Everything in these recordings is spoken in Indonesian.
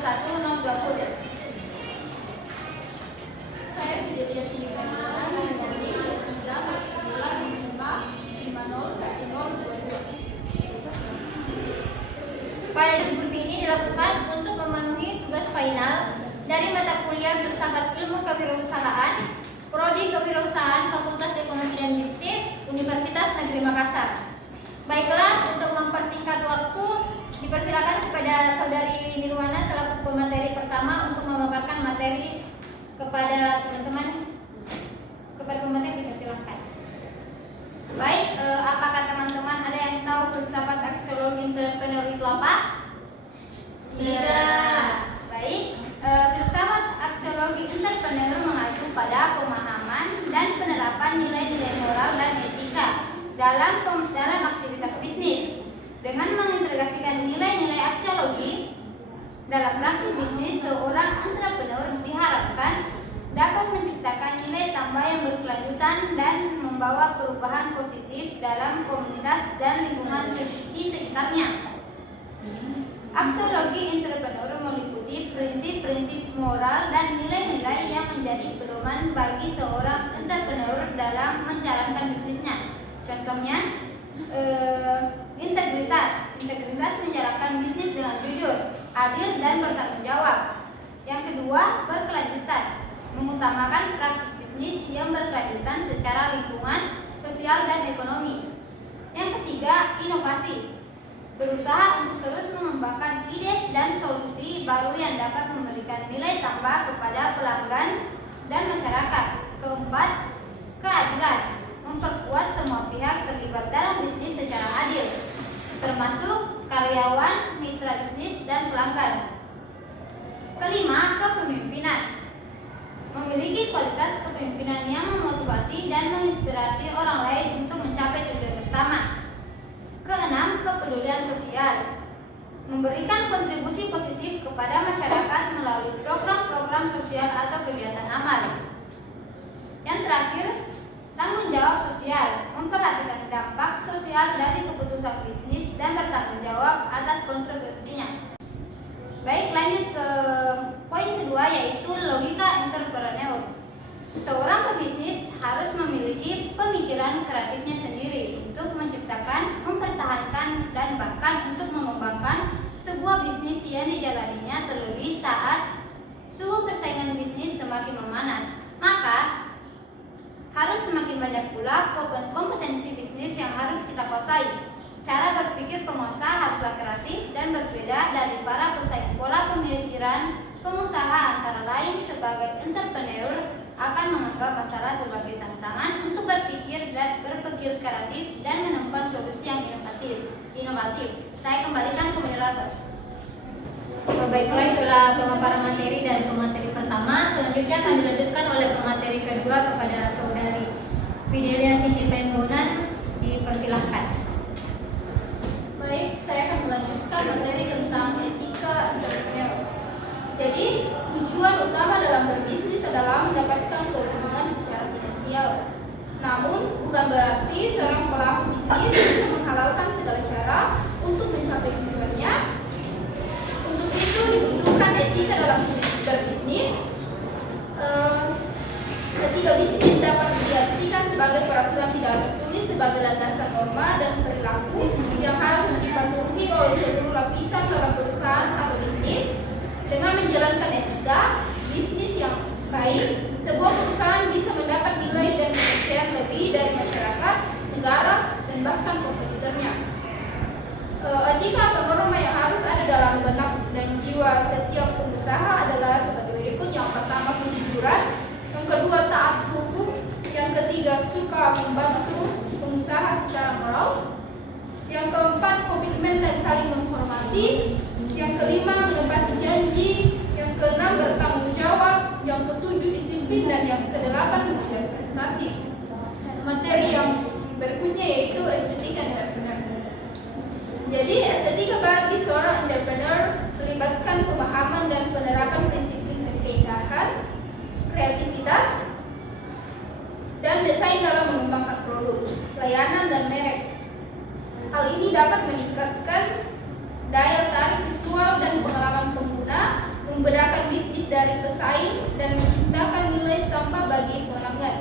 01/20. Saya Fidelia Sindikana mengganti 3/9/5501022. Pada diskusi ini dilakukan untuk memenuhi tugas final dari mata kuliah Filsafat Ilmu Kewirausahaan, Prodi Kewirausahaan Fakultas Ekonomi dan Bisnis, Universitas Negeri Makassar. Baiklah, untuk mempersingkat waktu, dipersilakan kepada Saudari Nirwana selaku pemateri pertama untuk memaparkan materi kepada teman-teman. Kepada pemateri dipersilakan. Baik, apakah teman-teman ada yang tahu filsafat aksiologi entrepreneur itu apa? Tidak. Baik, filsafat aksiologi entrepreneur mengacu pada pemahaman dan penerapan nilai-nilai moral dan etika dalam aktivitas bisnis. Dengan mengintegrasikan nilai-nilai aksiologi dalam praktik bisnis, seorang entrepreneur diharapkan dapat menciptakan nilai tambah yang berkelanjutan dan membawa perubahan positif dalam komunitas dan lingkungan di sekitarnya. Aksiologi entrepreneur meliputi prinsip-prinsip moral dan nilai-nilai yang menjadi pedoman bagi seorang entrepreneur dalam menjalankan bisnisnya. Contohnya, integritas menjalankan bisnis dengan jujur, adil, dan bertanggung jawab. Yang kedua, berkelanjutan, mengutamakan praktik bisnis yang berkelanjutan secara lingkungan, sosial, dan ekonomi. Yang ketiga, inovasi, berusaha untuk terus mengembangkan ide dan solusi baru yang dapat memberikan nilai tambah kepada pelanggan dan masyarakat. Keempat, keadilan, memperkuat semua pihak terlibat dalam bisnis secara adil, termasuk karyawan, mitra bisnis, dan pelanggan. Kelima, kepemimpinan, memiliki kualitas kepemimpinan yang memotivasi dan menginspirasi orang lain untuk mencapai tujuan bersama. Keenam, kepedulian sosial, memberikan kontribusi positif kepada masyarakat melalui program-program sosial atau kegiatan amal. Yang terakhir, tanggung jawab sosial, memperhatikan dampak sosial dari keputusan bisnis dan bertanggung jawab atas konsekuensinya. Baik, lanjut ke poin kedua, yaitu logika entrepreneur. Seorang pebisnis harus memiliki pemikiran kreatifnya sendiri untuk menciptakan, mempertahankan, dan bahkan untuk mengembangkan sebuah bisnis yang dijalaninya, terlebih saat suhu persaingan bisnis semakin memanas. Maka harus semakin banyak pula kompetensi bisnis yang harus kita kuasai. Cara berpikir pengusaha haruslah kreatif dan berbeda dari para pesaing. Pola pemikiran pengusaha antara lain sebagai entrepreneur akan menganggap masalah sebagai tantangan untuk berpikir kreatif dan menemukan solusi yang inovatif. Saya kembalikan ke moderator. Baiklah, itulah pemaparan materi dari pemateri pertama. Selanjutnya akan dilanjutkan oleh pemateri kedua kepada Saudari Fidelia Sindikana. Dipersilahkan. Baik, saya akan melanjutkan materi tentang etika entrepreneur. Jadi, tujuan utama dalam berbisnis adalah mendapatkan keuntungan secara finansial. Namun, bukan berarti seorang pelaku bisnis bisa menghalalkan segala cara untuk mencapai tujuannya. Untuk itu dibutuhkan etika dalam berbisnis. Ketika bisnis dapat diartikan sebagai peraturan tidak tertulis sebagai landasan norma dan perilaku yang harus dipatuhi oleh seluruh lapisan dalam perusahaan atau bisnis. Dengan menjalankan etika bisnis yang baik, sebuah perusahaan bisa mendapat nilai dan kepercayaan lebih dari masyarakat, negara, dan bahkan kompetitornya. Etika atau norma yang harus ada dalam benak dan jiwa setiap pengusaha adalah sebagai berikut. Yang pertama, kejujuran. Yang kedua, taat hukum. Yang ketiga, suka membantu pengusaha secara moral. Yang keempat, komitmen dan saling menghormati. Yang kelima, menepati janji. Yang keenam, bertanggung jawab. Yang ketujuh, disiplin. Dan yang kedelapan, mengejar prestasi. Materi yang berikutnya yaitu estetika entrepreneur. Jadi, estetika bagi seorang entrepreneur melibatkan pemahaman dan penerapan prinsip-prinsip keindahan, kreativitas, dan desain dalam mengembangkan produk, layanan, dan merek. Hal ini dapat meningkatkan daya tarik visual dan pengalaman pengguna dari pesaing dan menciptakan nilai tambah bagi pelanggan.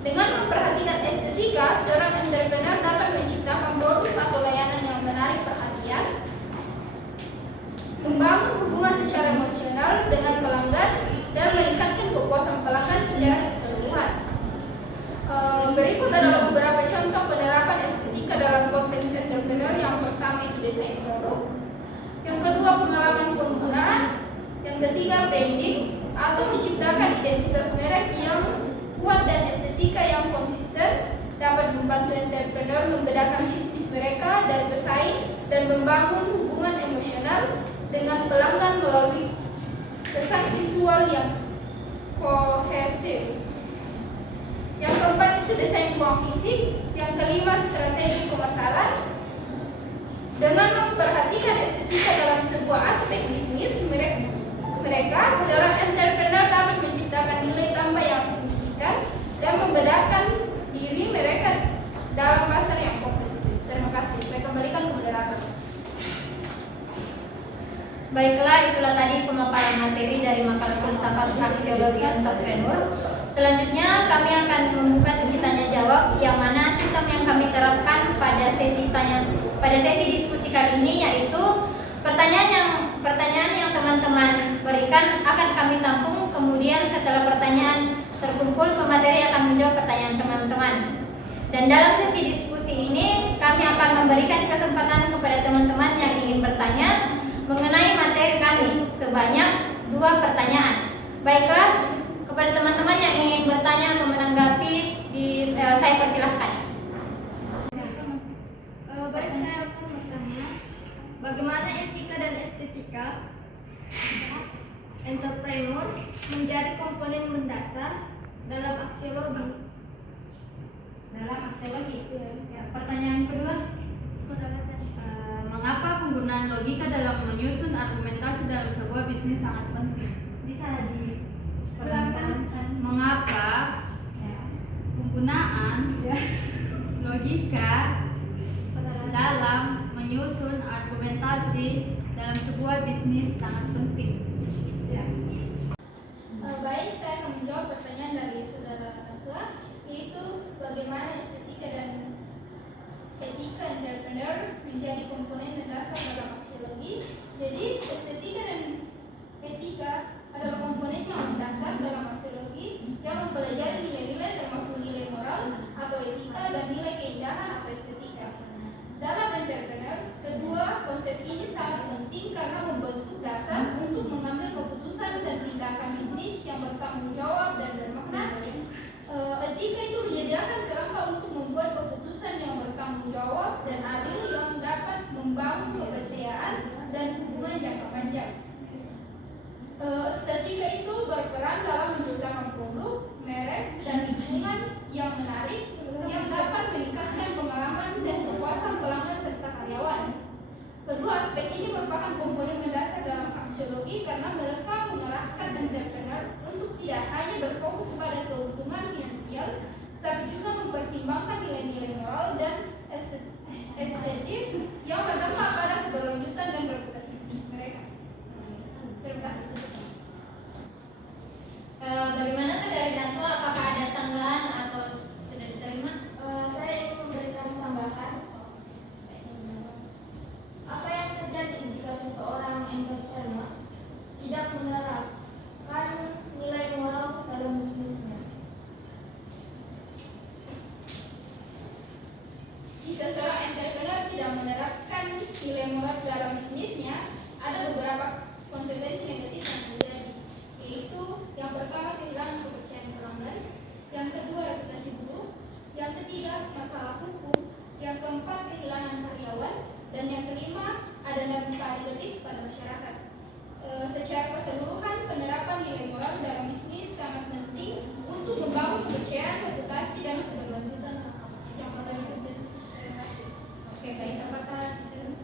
Dengan memperhatikan estetika, seorang entrepreneur dapat menciptakan produk atau layanan yang menarik perhatian, membangun hubungan secara emosional dengan pelanggan, dan meningkatkan kepuasan pelanggan secara keseluruhan. Berikut adalah beberapa contoh penerapan estetika dalam konteks entrepreneur. Yang pertama itu desain produk, yang kedua pengalaman penggunaan, yang ketiga branding atau menciptakan identitas merek yang kuat dan estetika yang konsisten dapat membantu entrepreneur membedakan bisnis mereka dari pesaing dan membangun hubungan emosional dengan pelanggan melalui kesan visual yang kohesif. Yang keempat itu desain ruang fisik, yang kelima strategi pemasaran. Dengan memperhatikan estetika dalam sebuah aspek bisnis mereka, seorang entrepreneur dapat menciptakan nilai tambah yang signifikan dan membedakan diri mereka dalam pasar yang kompetitif. Terima kasih. Saya kembalikan ke moderator. Baiklah, itulah tadi pemaparan materi dari makalah filsafat aksiologi entrepreneur. Selanjutnya kami akan membuka sesi tanya jawab, yang mana sistem yang kami terapkan pada sesi diskusi kali ini yaitu pertanyaan yang teman-teman berikan akan kami tampung, kemudian setelah pertanyaan terkumpul, pemateri akan menjawab pertanyaan teman-teman. Dan dalam sesi diskusi ini kami akan memberikan kesempatan kepada teman-teman yang ingin bertanya mengenai materi kami sebanyak 2 pertanyaan. Baiklah, kepada teman-teman yang ingin bertanya atau menanggapi, saya persilahkan. Baik, saya akan bertanya, bagaimana etika dan estetika entrepreneur menjadi komponen mendasar dalam aksiologi? Ya, pertanyaan kedua. Mengapa penggunaan logika dalam menyusun argumentasi dalam sebuah bisnis sangat penting? Bisa diperkenalkan. Mengapa penggunaan logika dalam menyusun argumentasi dalam sebuah bisnis sangat penting? Baik, saya akan menjawab pertanyaan dari saudara Naswa, yaitu bagaimana estetika dan etika entrepreneur menjadi komponen mendasar dalam aksiologi. Jadi, estetika dan etika adalah komponen yang mendasar dalam aksiologi yang mempelajari nilai-nilai termasuk nilai moral atau etika dan nilai keindahan atau estetika. Dalam entrepreneur, kedua konsep ini sangat penting karena membentuk dasar untuk mengambil keputusan dan tindakan bisnis yang bertanggung jawab dan bermakna. Etika itu menyediakan kerangka untuk membuat keputusan yang bertanggung jawab dan adil yang dapat membangun kepercayaan dan hubungan jangka panjang. Estetika itu berperan dalam menciptakan produk, merek, dan lingkungan yang menarik yang dapat meningkatkan pengalaman dan kepuasan pelanggan serta karyawan. Kedua aspek ini merupakan komponen mendasar dalam aksiologi karena mereka mengarahkan entrepreneur untuk tidak hanya berfokus pada keuntungan finansial, tapi juga mempertimbangkan nilai-nilai moral dan estetis yang berdampak pada keberlanjutan dan reputasi bisnis mereka. Terima kasih. Bagaimana saudari Naswa, apakah ada sanggahan atau tidak diterima? Saya ingin memberikan tambahan. Apa yang terjadi jika seseorang entrepreneur tidak menerapkan nilai moral dalam bisnisnya? Jika seorang entrepreneur tidak menerapkan nilai moral dalam bisnisnya, ada beberapa konsekuensi negatif yang terjadi, yaitu yang pertama kehilangan kepercayaan pelanggan, yang kedua reputasi buruk, yang ketiga masalah hukum, yang keempat kehilangan karyawan, dan yang kelima ada dampak negatif pada masyarakat. Secara keseluruhan, penerapan nilai moral dalam bisnis sangat penting untuk membangun kepercayaan, reputasi, dan keberlanjutan jangka panjang. Terima kasih. Oke, baik. Apakah diterima?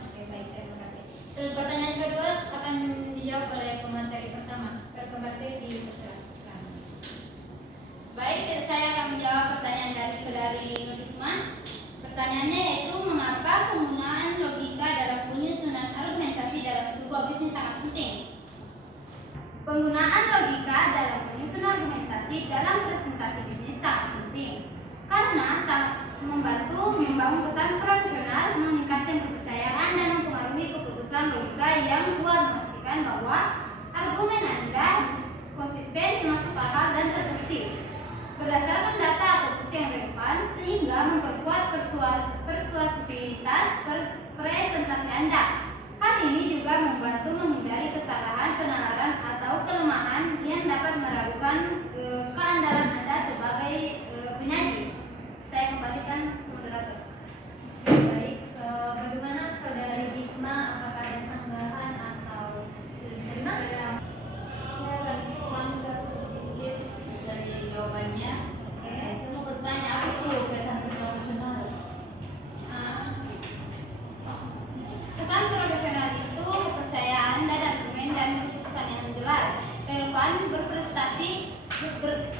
Oke, baik. Terima kasih. Pertanyaan kedua akan dijawab oleh pemateri pertama. Pemateri dipersilakan. Baik, saya akan menjawab pertanyaan dari saudari Nur Hikmah. Pertanyaannya yaitu mengapa penggunaan logika dalam penyusunan argumentasi dalam sebuah bisnis sangat penting. Penggunaan logika dalam menyusun argumentasi dalam presentasi bisnis sangat penting karena sangat membantu membangun kesan profesional, meningkatkan kepercayaan dan mempengaruhi keputusan logika yang kuat, memastikan bahwa argumen Anda konsisten, masuk akal dan terbukti berdasarkan data atau bukti yang relevan sehingga memperkuat persuasivitas presentasi Anda. Hal ini juga membantu menghindari kesalahan penalaran atau kelemahan yang dapat meragukan keandalan Anda sebagai penyaji. Saya kembalikan ke moderator. Baik, bagaimana saudari Hikmah? Apakah ada sanggahan atau gimana? Saya lagi sangka sedikit dari jawabannya. Saya mau bertanya apa itu kesan profesional? Kesan profesional itu kepercayaan dan argumen dan keputusan yang jelas, relevan,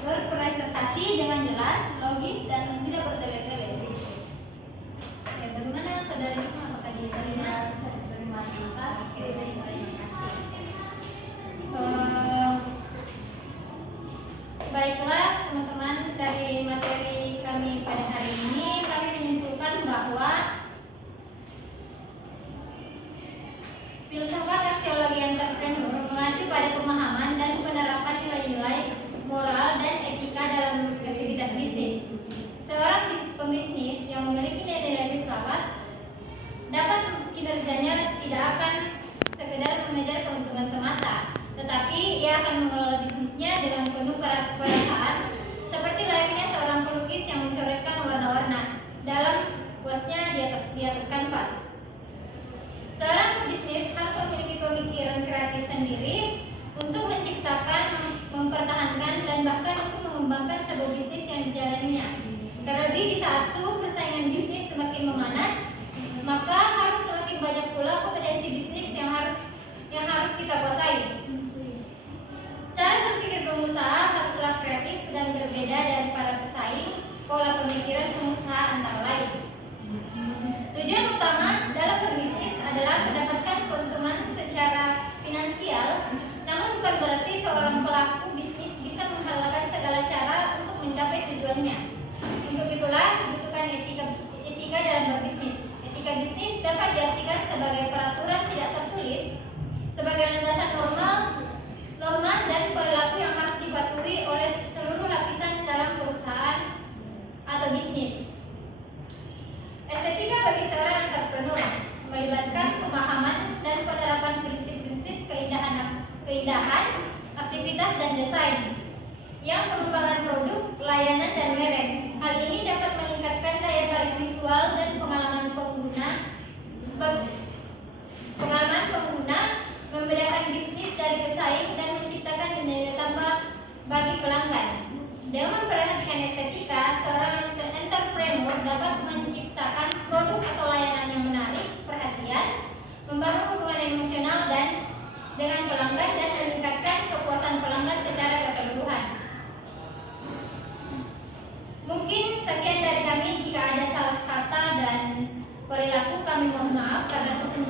berpresentasi dengan jelas, logis dan tidak bertele-tele. Ya, bagaimana saudari Hikmah? Apakah diterima? Bisa diterima. Terima kasih. Baiklah teman-teman, dari materi kami pada hari ini kami menyimpulkan bahwa filsafat aksiologi entrepreneur mengacu pada pemahaman dan penerapan nilai-nilai moral dan etika dalam aktivitas bisnis. Seorang pembisnis yang memiliki nilai-nilai filsafat dapat kinerjanya tidak akan sekedar mengejar keuntungan semata, tetapi ia akan mengelola bisnisnya dengan penuh perasaan seperti layaknya seorang pelukis yang mencoretkan warna-warna dalam puasnya di atas kanvas. Seorang pebisnis harus memiliki pemikiran kreatif sendiri untuk menciptakan, mempertahankan, dan bahkan untuk mengembangkan sebuah bisnis yang dijalaninya. Terlebih di saat suhu persaingan bisnis semakin memanas, maka harus semakin banyak pula kompetensi bisnis yang harus kita kuasai. Cara berpikir pengusaha haruslah kreatif dan berbeda dari para pesaing. Pola pemikiran pengusaha antara lain. Tujuan utama dalam berbisnis adalah mendapatkan keuntungan secara finansial, namun bukan berarti seorang pelaku bisnis bisa menghalalkan segala cara untuk mencapai tujuannya. Untuk itulah dibutuhkan etika dalam berbisnis. Etika bisnis dapat diartikan sebagai peraturan tidak tertulis, sebagai landasan norma dan perilaku yang harus dipatuhi oleh seluruh lapisan dalam perusahaan atau bisnis. Estetika bagi seorang entrepreneur melibatkan pemahaman dan penerapan prinsip-prinsip keindahan, aktivitas dan desain yang pengembangan produk, layanan dan merek. Hal ini dapat meningkatkan daya tarik visual dan pengalaman pengguna, membedakan bisnis dari pesaing dan menciptakan nilai tambah bagi pelanggan. Dengan memperhatikan estetika, seorang entrepreneur dapat menciptakan produk atau layanan yang menarik perhatian, membangun hubungan emosional dengan pelanggan dan meningkatkan kepuasan pelanggan secara keseluruhan. Mungkin sekian dari kami. Jika ada salah kata dan perilaku, kami mohon maaf karena sesungguhnya